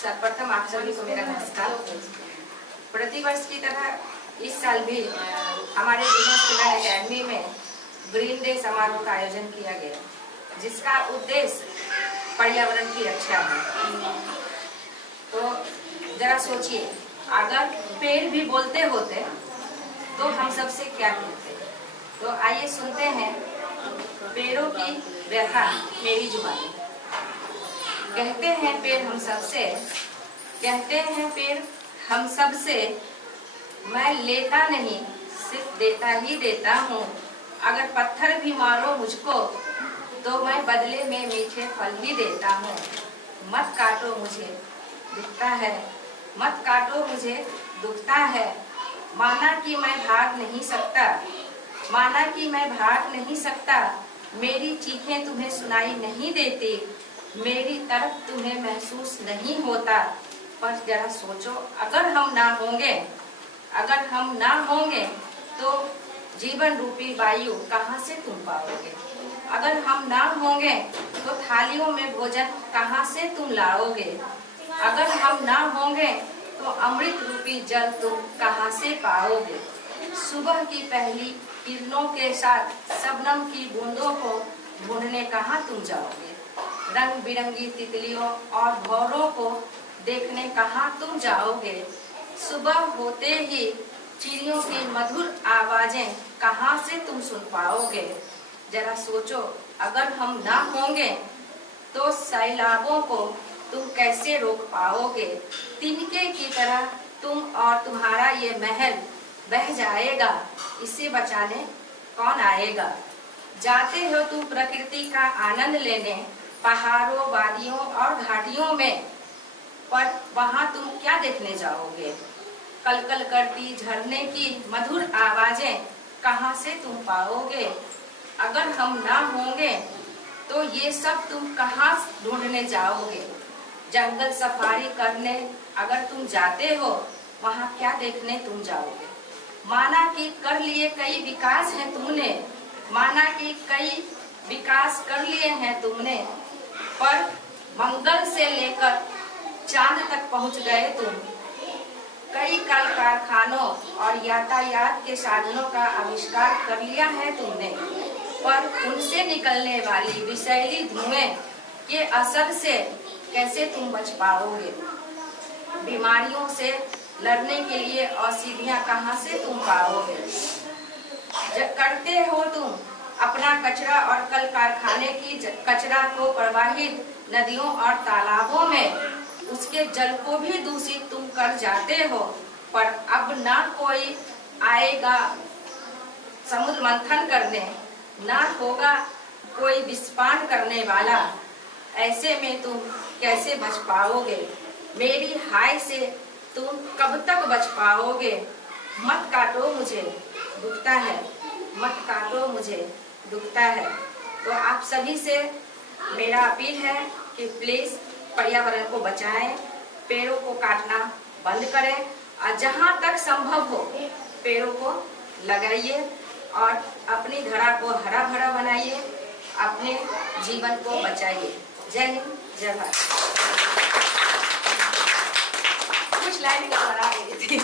सर्वप्रथम आप सभी को मेरा नमस्कार। प्रतिवर्ष की तरह इस साल भी हमारे जिला एकेडमी में ग्रीन डे समारोह का आयोजन किया गया, जिसका उद्देश्य पर्यावरण की रक्षा है। तो जरा सोचिए, अगर पेड़ भी बोलते होते तो हम सबसे क्या कहते। तो आइए सुनते हैं पेड़ों की व्यथा मेरी जुबानी। कहते हैं पेड़ हम सबसे, कहते हैं पेड़ हम सबसे, मैं लेता नहीं सिर्फ देता ही देता हूँ। अगर पत्थर भी मारो मुझको तो मैं बदले में मीठे फल ही देता हूँ। मत काटो मुझे दुखता है, मत काटो मुझे दुखता है। माना कि मैं भाग नहीं सकता, माना कि मैं भाग नहीं सकता। मेरी चीखें तुम्हें सुनाई नहीं देती, मेरी तरफ तुम्हें महसूस नहीं होता। पर जरा सोचो, अगर हम ना होंगे, अगर हम ना होंगे तो जीवन रूपी वायु कहाँ से तुम पाओगे। अगर हम ना होंगे तो थालियों में भोजन कहाँ से तुम लाओगे। अगर हम ना होंगे तो अमृत रूपी जल तुम कहाँ से पाओगे। सुबह की पहली किरणों के साथ शबनम की बूंदों को ढूंढने कहाँ तुम जाओगे। रंग बिरंगी तितलियों और भौरों को देखने कहाँ तुम जाओगे। सुबह होते ही चिड़ियों की मधुर आवाजें कहाँ से तुम सुन पाओगे। जरा सोचो, अगर हम ना होंगे तो सैलाबों को तुम कैसे रोक पाओगे। तिनके की तरह तुम और तुम्हारा ये महल बह जाएगा, इसे बचाने कौन आएगा। जाते हो तुम प्रकृति का आनंद लेने पहाड़ों, वादियों और घाटियों में, पर वहाँ तुम क्या देखने जाओगे। कलकल करती झरने की मधुर आवाजें कहाँ से तुम पाओगे। अगर हम ना होंगे तो ये सब तुम कहाँ ढूंढने जाओगे। जंगल सफारी करने अगर तुम जाते हो, वहाँ क्या देखने तुम जाओगे। माना कि कर लिए कई विकास हैं तुमने, माना कि कई विकास कर लिए हैं तुमने, पर मंगल से लेकर चांद तक पहुँच गए तुम। कई कल कारखानों और यातायात के साधनों का आविष्कार कर लिया है तुमने, पर उनसे निकलने वाली विषैली धुएं के असर से कैसे तुम बच पाओगे। बीमारियों से लड़ने के लिए औषधियाँ कहाँ से तुम पाओगे। जब करते हो तुम अपना कचरा और कल कारखाने की कचरा को प्रवाहित नदियों और तालाबों में, उसके जल को भी दूषित तुम कर जाते हो। पर अब ना कोई आएगा समुद्र मंथन करने, ना होगा कोई विषपान करने वाला। ऐसे में तुम कैसे बच पाओगे। मेरी हाय से तुम कब तक बच पाओगे। मत काटो मुझे दुखता है, मत काटो मुझे दुखता है। तो आप सभी से मेरा अपील है कि प्लीज पर्यावरण को बचाएं, पेड़ों को काटना बंद करें और जहां तक संभव हो पेड़ों को लगाइए और अपनी धरा को हरा भरा बनाइए, अपने जीवन को बचाइए। जय हिंद, जय भारत। कुछ लाइन बना रही थी।